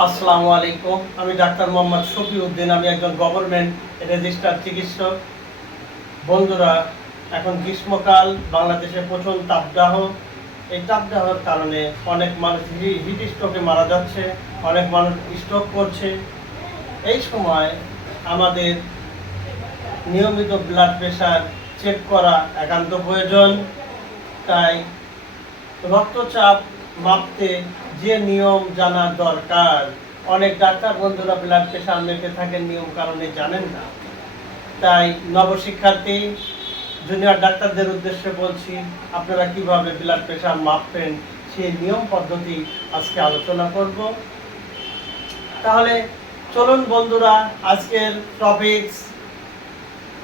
আসসালামু আলাইকুম। আমি ডাক্তার মোহাম্মদ শফি উদ্দিন আমি একজন গভর্নমেন্ট রেজিস্টার চিকিৎসক। বন্ধুরা, এখন গ্রীষ্মকাল, বাংলাদেশে প্রচুর তাপদাহ। এই তাপদাহর কারণে অনেক মানুষ হিট স্ট্রোকে মারা যাচ্ছে, অনেক মানুষ স্ট্রোক করছে। এই সময় আমাদের নিয়মিত ব্লাড প্রেশার চেক করা একান্ত প্রয়োজন। তাই রক্তচাপ মাপতে যে নিয়ম জানা দরকার। অনেক ডাক্তার বন্ধুরা ব্লাড প্রেশার মেপে থাকেন নিয়ম কারণে জানেন না। তাই নবশিক্ষার্থী জুনিয়র ডাক্তারদের উদ্দেশ্যে বলছি, আপনারা কীভাবে ব্লাড প্রেশার মাপবেন সেই নিয়ম পদ্ধতি আজকে আলোচনা করব। তাহলে চলুন বন্ধুরা, আজকের টপিকস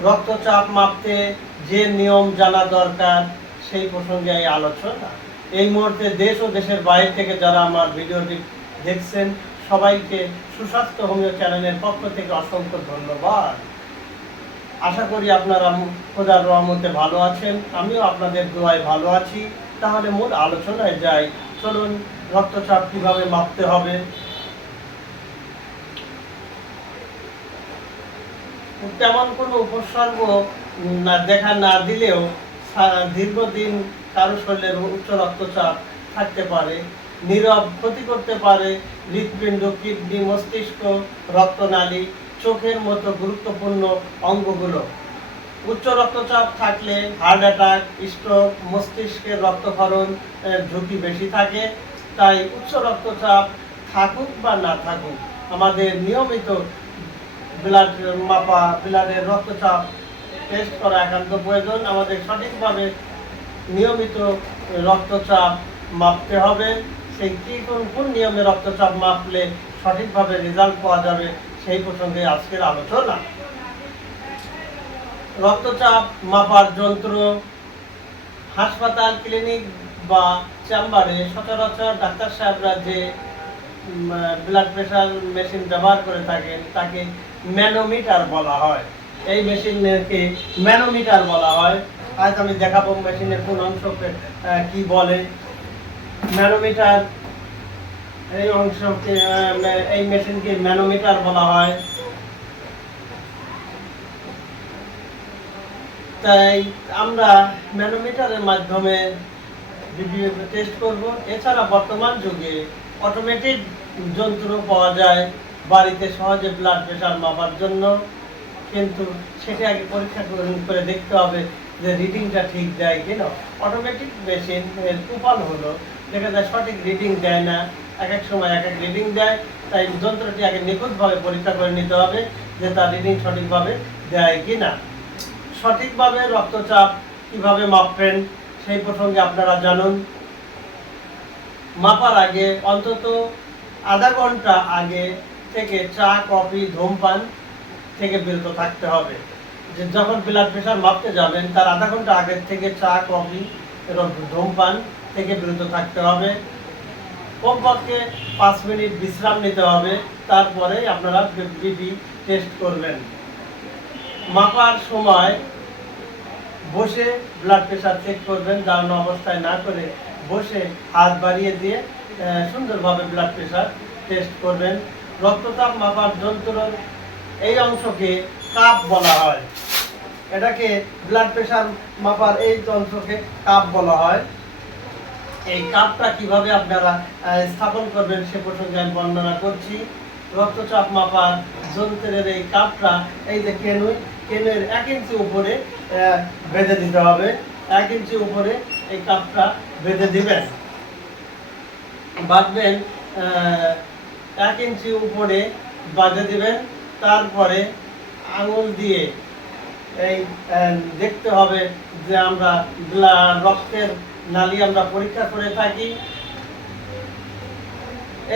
রক্তচাপ মাপতে যে নিয়ম জানা দরকার, সেই প্রসঙ্গে আলোচনা। এই মুহূর্তে দেশ ও দেশের বাইরে থেকে যারা আমার ভিডিওটি দেখছেন, সবাইকে সুস্বাস্থ্য হোমিও চ্যানেলের পক্ষ থেকে অসংখ্য ধন্যবাদ। আশা করি আপনারা খোদার রহমতে ভালো আছেন, আমিও আপনাদের দোয়ায় ভালো আছি। তাহলে মূল আলোচনায় যাই। চলুন, রক্তচাপ কীভাবে মাপতে হবে? তেমন কোনো উপসর্গ দেখা না দিলেও দীর্ঘদিন কারও শরীরের উচ্চ রক্তচাপ থাকতে পারে, নীরব ক্ষতি করতে পারে, হৃৎপিণ্ড, কিডনি, মস্তিষ্ক, রক্তনালী, চোখের মতো গুরুত্বপূর্ণ অঙ্গগুলো। উচ্চ রক্তচাপ থাকলে হার্ট অ্যাটাক, স্ট্রোক, মস্তিষ্কের রক্তক্ষরণ ঝুঁকি বেশি থাকে, তাই উচ্চ রক্তচাপ থাকুক বা না থাকুক, আমাদের নিয়মিত ব্লাড মাপা, ব্লাডের রক্তচাপ টেস্ট করা একান্ত প্রয়োজন। আমাদের সঠিকভাবে নিয়মিত রক্তচাপ মাপতে হবে। সেই কি কোন নিয়মে রক্তচাপ মাপলে সঠিকভাবে রেজাল্ট পাওয়া যাবে সেই প্রসঙ্গে আজকের আলোচনা। রক্তচাপ মাপার যন্ত্র হাসপাতাল, ক্লিনিক বা চেম্বারে সচরাচর ডাক্তার সাহেবরা যে ব্লাড প্রেশার মেশিন ব্যবহার করে থাকেন, তাকে ম্যানোমিটার বলা হয়। এই মেশিনকে ম্যানোমিটার বলা হয়। আজ আমি দেখাবো মেশিনের কোন অংশকে কি বলে। ম্যানোমিটার, এই অংশকে এই মেশিনকে ম্যানোমিটার বলা হয়। তাই আমরা ম্যানোমিটারের মাধ্যমে টেস্ট করব। এছাড়া বর্তমান যুগে অটোমেটিক যন্ত্র পাওয়া যায় বাড়িতে সহজে ব্লাড প্রেশার মাপার জন্য। কিন্তু সেটা আগে পরীক্ষা করে দেখতে হবে যে রিডিংটা ঠিক দেয় কিনা অটোমেটিক মেশিন কুপাল হলো, দেখা যায় সঠিক রিডিং দেয় না এক এক সময় এক এক রিডিং দেয়, তাই যন্ত্রটি আগে নিখুঁতভাবে পরীক্ষা করে নিতে হবে যে তার রিডিং সঠিকভাবে দেয় কিনা। সঠিকভাবে রক্তচাপ কীভাবে মাপবেন, সেই প্রসঙ্গে আপনারা জানুন। মাপার আগে, অন্তত আধা ঘণ্টা আগে থেকে চা, কফি, ধূমপান থেকে বিরত থাকতে হবে। যে যখন ব্লাড প্রেশার মাপতে যাবেন, তার আধা ঘণ্টা আগে থেকে চা, কফি এবং ধূমপান থেকে বিরত থাকতে হবে। কমপক্ষে পাঁচ মিনিট বিশ্রাম নিতে হবে, তারপরে আপনারা বিপি টেস্ট করবেন। মাপার সময় বসে ব্লাড প্রেশার চেক করবেন, দাঁড়ানো অবস্থায় না করে বসে হাত বাড়িয়ে দিয়ে সুন্দরভাবে ব্লাড প্রেশার টেস্ট করবেন। রক্তচাপ মাপার যন্ত্রর এই অংশকে কাপ বলা হয়। এটাকে ব্লাড প্রেশার মাপার এই যন্ত্রকে কাপ বলা হয়। এই কাপটা কীভাবে আপনারা স্থাপন করবেন সে প্রসঙ্গে আমি বর্ণনা করছি। রক্তচাপ মাপার যন্ত্রের এই কাপটা এই যে কেনুই কেনের এক ইঞ্চি উপরে বেঁধে দিতে হবে। এক ইঞ্চি উপরে এই কাপটা বেঁধে দিবেন। বাঁধবেন এক ইঞ্চি উপরে বাঁধে দিবেন। তারপরে আঙুল দিয়ে এই দেখতে হবে যে আমরা রক্তের নালী আমরা পরীক্ষা করে থাকি।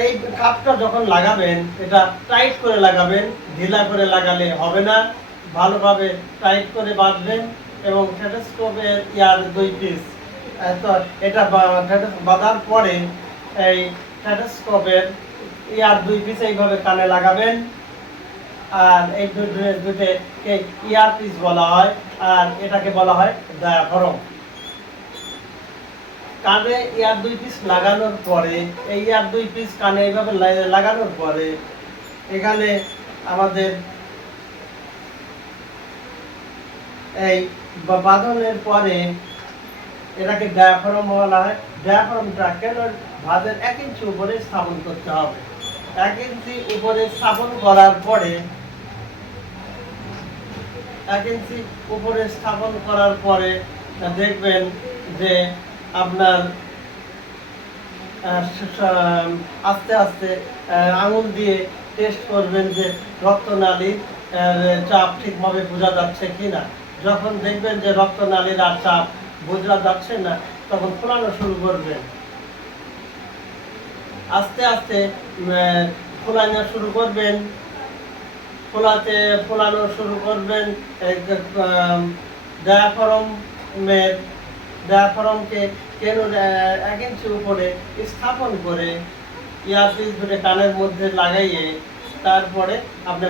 এই কাপটা যখন লাগাবেন, এটা টাইট করে লাগাবেন, ঢিলা করে লাগালে হবে না। ভালোভাবে টাইট করে বাঁধবেন এবং স্টেথোস্কোপের ইয়ার দুই পিস। এটা বাঁধার পরে এই স্টেথোস্কোপের ইয়ার দুই পিস এইভাবে কানে লাগাবেন। আর এই দুটো দুটো ইয়ার বলা হয়, আর এটাকে বলা হয় ডায়াফ্রম কানে ইয়ার দুই পিস লাগানোর পরে, এই ইয়ার দুই পিস কানে এইভাবে লাগানোর পরে, এখানে আমাদের এই বাঁধনের পরে এটাকে ডায়াফরম বলা হয়। ডায়াফ্রামটা কেন ভাঁজের এক ইঞ্চি উপরে স্থাপন করতে হবে? এক ইঞ্চি উপরে স্থাপন করার পরে এক উপরে স্থাপন করার পরে দেখবেন যে আপনার আস্তে আস্তে আঙুল দিয়ে টেস্ট করবেন যে রক্তনালীর চাপ ঠিকভাবে বোঝা যাচ্ছে কিনা। যখন দেখবেন যে রক্তনালীর আর চাপ বোঝা যাচ্ছে না, তখন ফোলানো শুরু করবেন। আস্তে আস্তে ফোলানো শুরু করবেন। ফোলাতে ফোলানো শুরু করবেন ডায়াফরমের ডায়াফরমকে কেন এক ইঞ্চি উপরে স্থাপন করে ইয়ারপিস ধরে কানের মধ্যে লাগাইয়ে তারপরে আপনি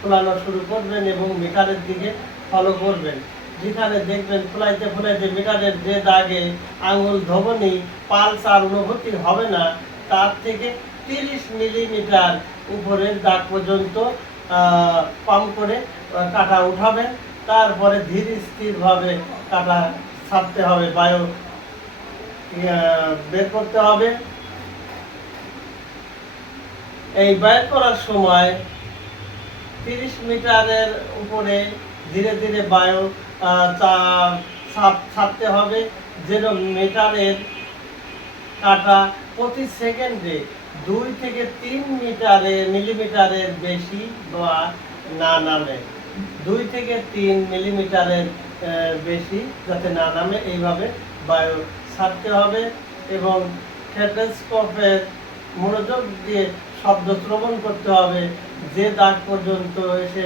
ফোলানো শুরু করবেন এবং মিটারের দিকে ফলো করবেন। যেখানে দেখবেন ফোলাইতে ফোলাইতে মিটারের যে দাগে আঙুল ধবনি পালস আর অনুভূতি হবে না, তার থেকে তিরিশ মিলিমিটার উপরের দাগ পর্যন্ত পাম্প করে কাটা উঠাবেন তারপরে ধীর স্থিরভাবে কাটা ছাড়তে হবে, বায়ু বের করতে হবে। এই বের করার সময় তিরিশ মিটারের উপরে ধীরে ধীরে বায়ু ছাড়তে হবে, যেন মিটারের কাটা প্রতি সেকেন্ডে দুই থেকে তিন মিটারে মিলিমিটারের বেশি বা না নামে। দুই থেকে তিন মিলিমিটারের বেশি যাতে না নামে, এইভাবে বায়ু ছাড়তে হবে এবং স্টেথোস্কোপের মনোযোগ দিয়ে শব্দ শ্রবণ করতে হবে। যে দাগ পর্যন্ত এসে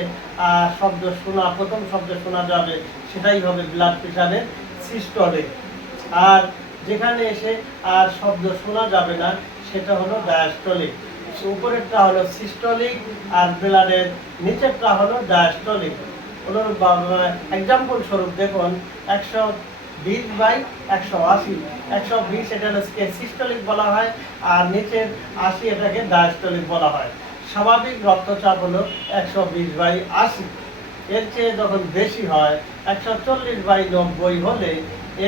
শব্দ শোনা, প্রথম শব্দ শোনা যাবে, সেটাই হবে ব্লাড প্রেশারের সিস্টলে আর যেখানে এসে আর শব্দ শোনা যাবে না সেটা হলো ডায়াস্টলিক উপরেরটা হলো সিস্টলিক আর ব্লাডের নিচেরটা হলো ডায়াস্টলিক অনুরূপ এক্সাম্পল স্বরূপ দেখুন, একশো বিশ বাই একশো আশি। একশো বিশ এটা সিস্টলিক বলা হয় আর নিচের আশি এটাকে ডায়াস্টলিক বলা হয়। স্বাভাবিক রক্তচাপ হলো একশো বিশ বাই আশি। এর চেয়ে যখন বেশি হয়, একশো চল্লিশ বাই নব্বই হলে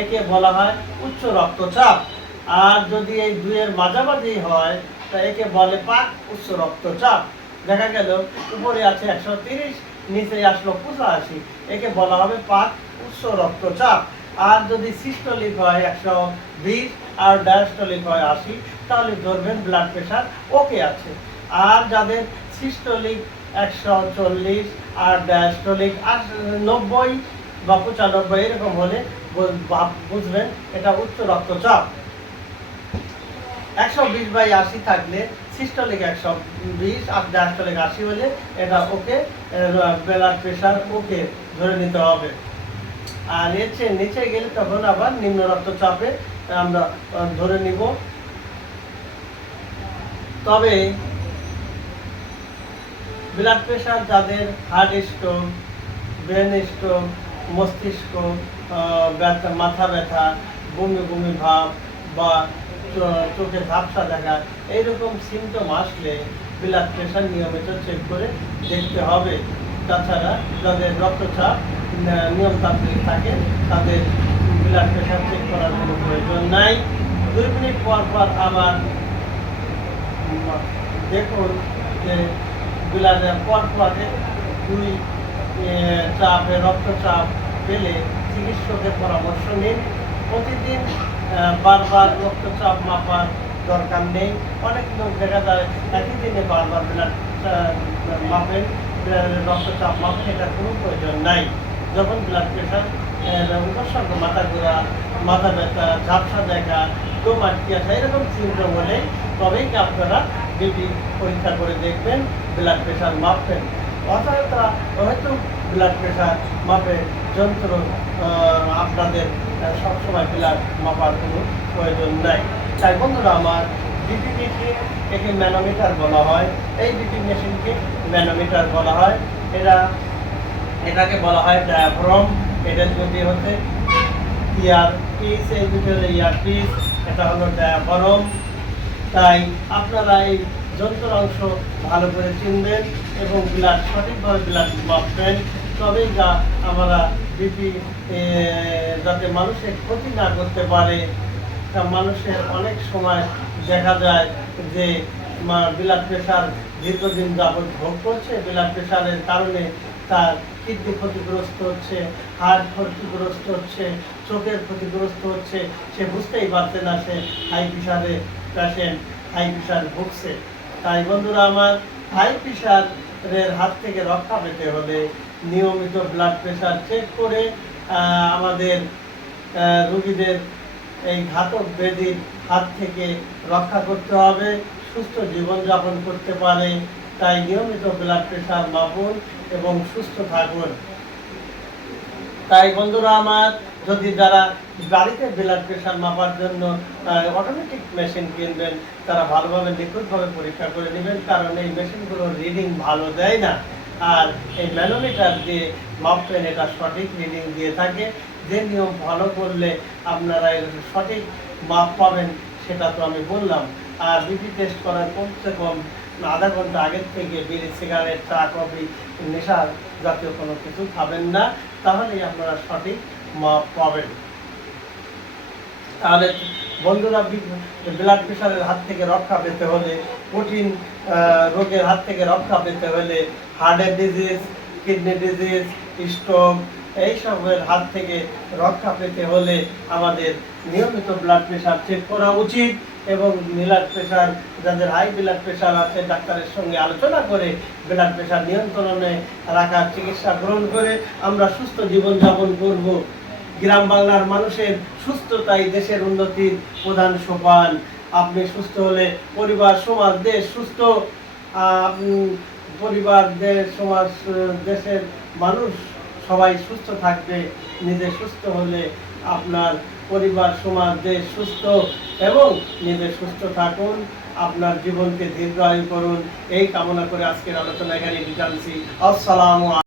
একে বলা হয় উচ্চ রক্তচাপ। আর যদি এই দুইয়ের মাঝামাঝি হয়, তা একে বলে পাক উচ্চ রক্তচাপ। দেখা গেল, উপরে আছে একশো তিরিশ, নিচে আসলো পঁচাশি। একে বলা হবে পাক উচ্চ রক্তচাপ। আর যদি সিস্টলিক হয় একশো বিশ আর ডায়াস্টোলিক হয় আশি, তাহলে ধরবেন ব্লাড প্রেশার ওকে আছে। আর যাদের সিস্টলিক একশো চল্লিশ আর ডায়াস্টোলিক নব্বই বা পঁচানব্বই এরকম হলে বুঝবেন, এটা উচ্চ রক্তচাপ। একশো বিশ বাই আশি থাকলে সিস্টোলিক একশো বিশ, আর ডায়াস্টোলিক আশি হলে এটা ওকে ব্লাড প্রেশার ওকে ধরে নিতে হবে। আর এর চেয়ে নিচে গেলে তখন আবার নিম্ন রক্তচাপে আমরা ধরে নিব। তবে ব্লাড প্রেশার যাদের হার্ট স্ট্রোক ব্রেন স্ট্রোক মস্তিষ্ক ব্যথা, মাথা ব্যথা, বমি বমি ভাব বা চোখে ঝাপসা দেখা, এইরকম সিমটম আসলে ব্লাড প্রেশার নিয়মিত চেক করে দেখতে হবে। তাছাড়া যাদের রক্তচাপ নিয়মতান্ত্রিক থাকে, তাদের ব্লাড প্রেশার চেক করার কোনো প্রয়োজন নাই। দুই মিনিট পর পর আবার দেখুন যে ব্লাডের পর পরে দুই চাপে রক্তচাপ পেলে চিকিৎসকের পরামর্শ নিন। প্রতিদিন বারবার রক্তচাপ মাপার দরকার নেই। অনেক লোক দেখা যায় একই দিনে বারবার ব্লাড মাপেন রক্তচাপ মাপেন, এটা কোনো প্রয়োজন নাই। যখন ব্লাড প্রেশার উপসর্গ মাথা ঘোরা, মাথা ব্যথা, ঝাপসা দেখা দম আটকে আসা, এরকম সিমটম হলে তবেই আপনারা বিপি পরীক্ষা করে দেখবেন, ব্লাড প্রেশার মাপবেন অথবা হয়তো ব্লাড প্রেশার মাপে যন্ত্র আপনাদের সবসময় ব্লাড মাপার কোনো প্রয়োজন নাই। তাই বন্ধুরা, আমার মেশিন একে ম্যানোমিটার বলা হয়। এই বিপি মেশিনকে ম্যানোমিটার বলা হয়। এরা, এটাকে বলা হয় ডায়াফ্রম। এটার মধ্যে হচ্ছে ইয়ার পিস এই দুটো হলো ইয়ার পিস এটা হলো ডায়াফরম। তাই আপনারা এই যন্ত্রাংশ ভালো করে চিনবেন এবং ব্লাড সঠিকভাবে ব্লাড মাপবেন। তবেই যা আমরা বিপি যাতে মানুষের ক্ষতি না করতে পারে, তা মানুষের অনেক সময় দেখা যায় যে ব্লাড প্রেশার দীর্ঘদিন যাবৎ ভোগ করছে ব্লাড প্রেশারের কারণে তার কিডনি ক্ষতিগ্রস্ত হচ্ছে হার্ট ক্ষতিগ্রস্ত হচ্ছে, চোখের ক্ষতিগ্রস্ত হচ্ছে, সে বুঝতেই পারছে না সে হাই প্রেশারে পেশেন্ট হাই প্রেশার ভুগছে। তাই বন্ধুরা, আমার হাই প্রেশারের হাত থেকে রক্ষা পেতে হলে নিয়মিত ব্লাড প্রেশার চেক করে আমাদের রোগীদের এই ঘাতক ব্যাধির হাত থেকে রক্ষা করতে হবে, সুস্থ জীবনযাপন করতে পারে। তাই নিয়মিত ব্লাড প্রেশার মাপুন এবং সুস্থ থাকুন। তাই বন্ধুরা আমার, যদি যারা বাড়িতে ব্লাড প্রেশার মাপার জন্য অটোমেটিক মেশিন কিনবেন, তারা ভালোভাবে নিখুঁতভাবে পরীক্ষা করে নেবেন, কারণ এই মেশিনগুলোর রিডিং ভালো দেয় না। আর এই ম্যানোমিটার দিয়ে মাপবেন এটা সঠিক রিডিং দিয়ে থাকে। যে নিয়ম ফলো করলে আপনারা এর সঠিক মাপ পাবেন, সেটা তো আমি বললাম। আর বিপি টেস্ট করার কমসে কম আধা ঘণ্টা আগের থেকে বিড়ি সিগারেট চা কফি নেশা জাতীয় কোনো কিছু খাবেন না। তাহলেই আপনারা সঠিক মাপ পাবেন। তাহলে বন্ধুরা ব্লাড প্রেশারের হাত থেকে রক্ষা পেতে হলে কঠিন রোগের হাত থেকে রক্ষা পেতে হলে হার্টের ডিজিজ কিডনি ডিজিজ স্ট্রোক এইসবের হাত থেকে রক্ষা পেতে হলে আমাদের নিয়মিত ব্লাড প্রেশার চেক করা উচিত এবং ব্লাড প্রেশার যাদের হাই ব্লাড প্রেশার আছে, ডাক্তারের সঙ্গে আলোচনা করে ব্লাড প্রেশার নিয়ন্ত্রণে রাখার চিকিৎসা গ্রহণ করে আমরা সুস্থ জীবনযাপন করব। গ্রাম বাংলার মানুষের সুস্থতাই দেশের উন্নতির প্রধান সোপান। আপনি সুস্থ হলে পরিবার, সমাজ, দেশ সুস্থ। পরিবার, দেশ, সমাজ, দেশের মানুষ সবাই সুস্থ থাকবে। নিজে সুস্থ হলে আপনার পরিবার, সমাজ, দেশ সুস্থ এবং নিজে সুস্থ থাকুন। আপনার জীবনকে দীর্ঘায়ু করুন। এই কামনা করে আজকের আলোচনা এখানে বিটানছি আসসালামু